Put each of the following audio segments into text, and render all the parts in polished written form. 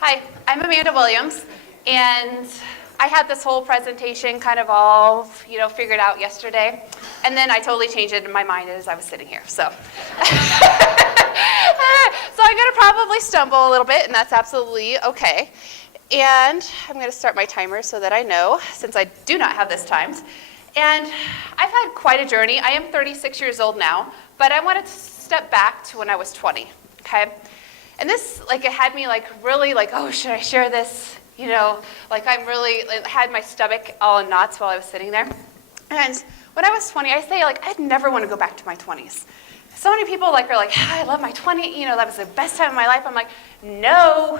Hi, I'm Amanda Williams, and I had this whole presentation kind of all, figured out yesterday, and then I totally changed it in my mind as I was sitting here, so. So I'm going to probably stumble a little bit, and that's absolutely okay. And I'm going to start my timer so that I know, since I do not have this timed. And I've had quite a journey. I am 36 years old now, but I wanted to step back to when I was 20, okay? And this, it had me, really, oh, should I share this? It had my stomach all in knots while I was sitting there. And when I was 20, I say, I'd never want to go back to my 20s. So many people, are like, oh, I love my 20s, that was the best time of my life. I'm like, no.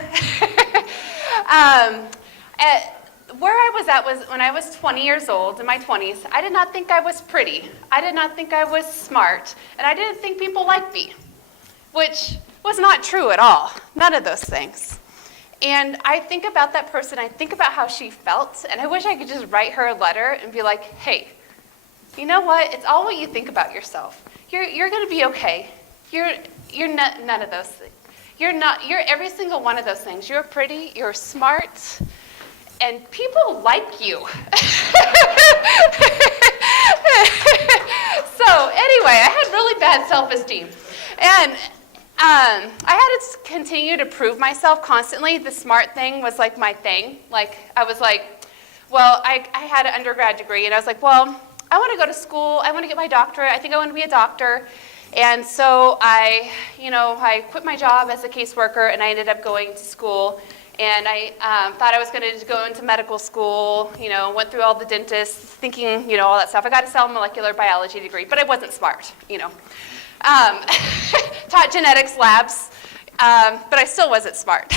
Where I was at was when I was 20 years old, in my 20s, I did not think I was pretty. I did not think I was smart. And I didn't think people liked me, which was not true at all. None of those things. And I think about that person, I think about how she felt, and I wish I could just write her a letter and be like, hey, you know what? It's all what you think about yourself. You're going to be okay. You're none of those things. You're every single one of those things. You're pretty, you're smart, and people like you. So anyway, I had really bad self-esteem. And I had to continue to prove myself constantly. The smart thing was my thing. I was I had an undergrad degree, and I was well, I want to go to school. I want to get my doctorate. I think I want to be a doctor. And so I quit my job as a caseworker, and I ended up going to school. And I thought I was going to go into medical school, went through all the dentists, thinking, all that stuff. I got a cell molecular biology degree, but I wasn't smart, Taught genetics labs, but I still wasn't smart.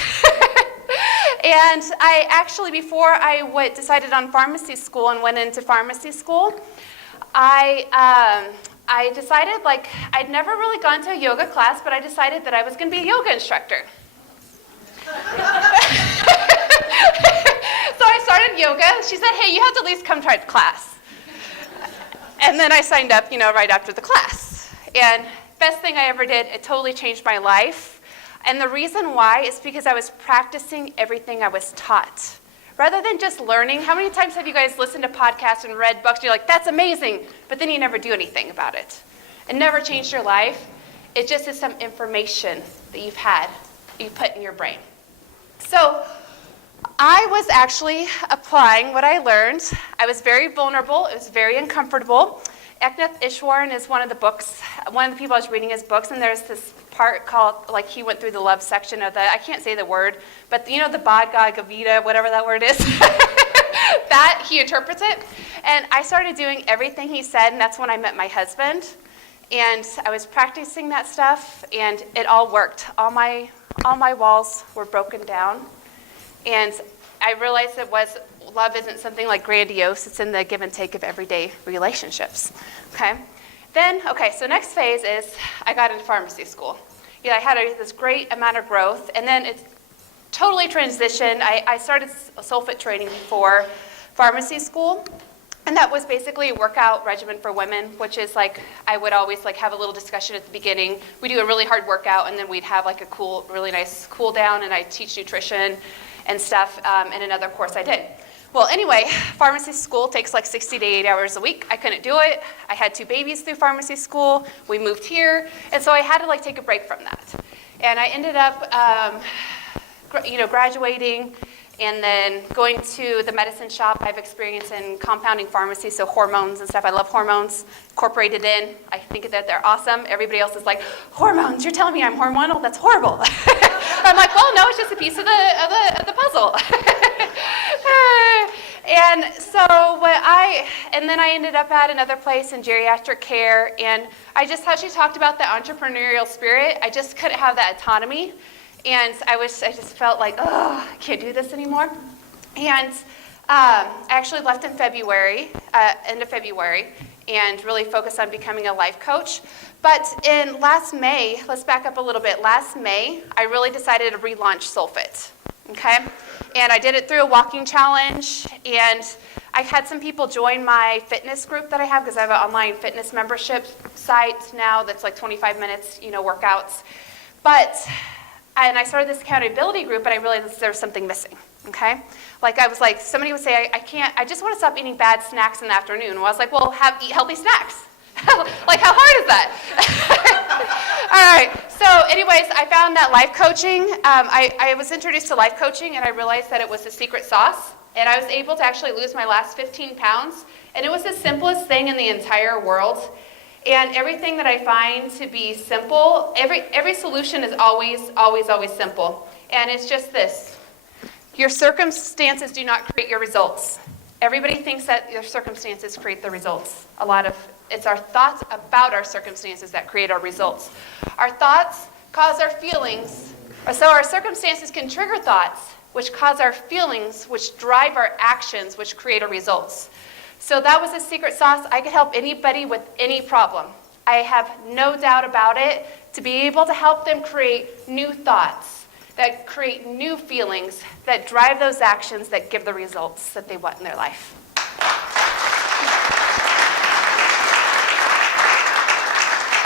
And I actually, before I decided on pharmacy school and went into pharmacy school, I decided, I'd never really gone to a yoga class, but I decided that I was going to be a yoga instructor. So I started yoga. She said, hey, you have to at least come try the class. And then I signed up, right after the class. And best thing I ever did, it totally changed my life. And the reason why is because I was practicing everything I was taught. Rather than just learning, how many times have you guys listened to podcasts and read books and you're like, that's amazing, but then you never do anything about it? It never changed your life. It just is some information that you put in your brain. So I was actually applying what I learned. I was very vulnerable. It was very uncomfortable. Eknath Ishwaran is one of the people I was reading his books, and there's this part called, he went through the love section of I can't say the word, but the Bhagavad Gita, whatever that word is, that he interprets it. And I started doing everything he said, and that's when I met my husband. And I was practicing that stuff, and it all worked. All my walls were broken down. And I realized love isn't something grandiose. It's in the give and take of everyday relationships. Okay? So next phase is I got into pharmacy school. I had this great amount of growth, and then it totally transitioned. I started sulfate training before pharmacy school, and that was basically a workout regimen for women, which is I would always have a little discussion at the beginning. We do a really hard workout, and then we'd have a really nice cool down, and I'd teach nutrition and stuff in another course I did. Well, anyway, pharmacy school takes 60 to 80 hours a week. I couldn't do it. I had 2 babies through pharmacy school. We moved here, and so I had to take a break from that. And I ended up, graduating and then going to the medicine shop. I have experience in compounding pharmacy, so hormones and stuff. I love hormones incorporated in. I think that they're awesome. Everybody else is hormones? You're telling me I'm hormonal? That's horrible. I'm well, no, it's just a piece of the puzzle. And then I ended up at another place in geriatric care, and I just, how she talked about the entrepreneurial spirit, I just couldn't have that autonomy. And I just felt oh, I can't do this anymore. And I actually left in February, end of February, and really focused on becoming a life coach. But in last May, let's back up a little bit. Last May, I really decided to relaunch Sulfate, okay? And I did it through a walking challenge, and I've had some people join my fitness group that I have, because I have an online fitness membership site now that's 25 minutes, workouts. But And I started this accountability group, and I realized there was something missing, okay? Like, I was like, somebody would say, I just want to stop eating bad snacks in the afternoon. Well, I was like, well, eat healthy snacks. Like, how hard is that? All right, so anyways, I found that life coaching, I was introduced to life coaching, and I realized that it was the secret sauce, and I was able to actually lose my last 15 pounds, and it was the simplest thing in the entire world. And everything that I find to be simple, every solution is always, always, always simple. And it's just this. Your circumstances do not create your results. Everybody thinks that your circumstances create the results. It's our thoughts about our circumstances that create our results. Our thoughts cause our feelings, so our circumstances can trigger thoughts, which cause our feelings, which drive our actions, which create our results. So that was the secret sauce. I could help anybody with any problem. I have no doubt about it, to be able to help them create new thoughts, that create new feelings, that drive those actions, that give the results that they want in their life.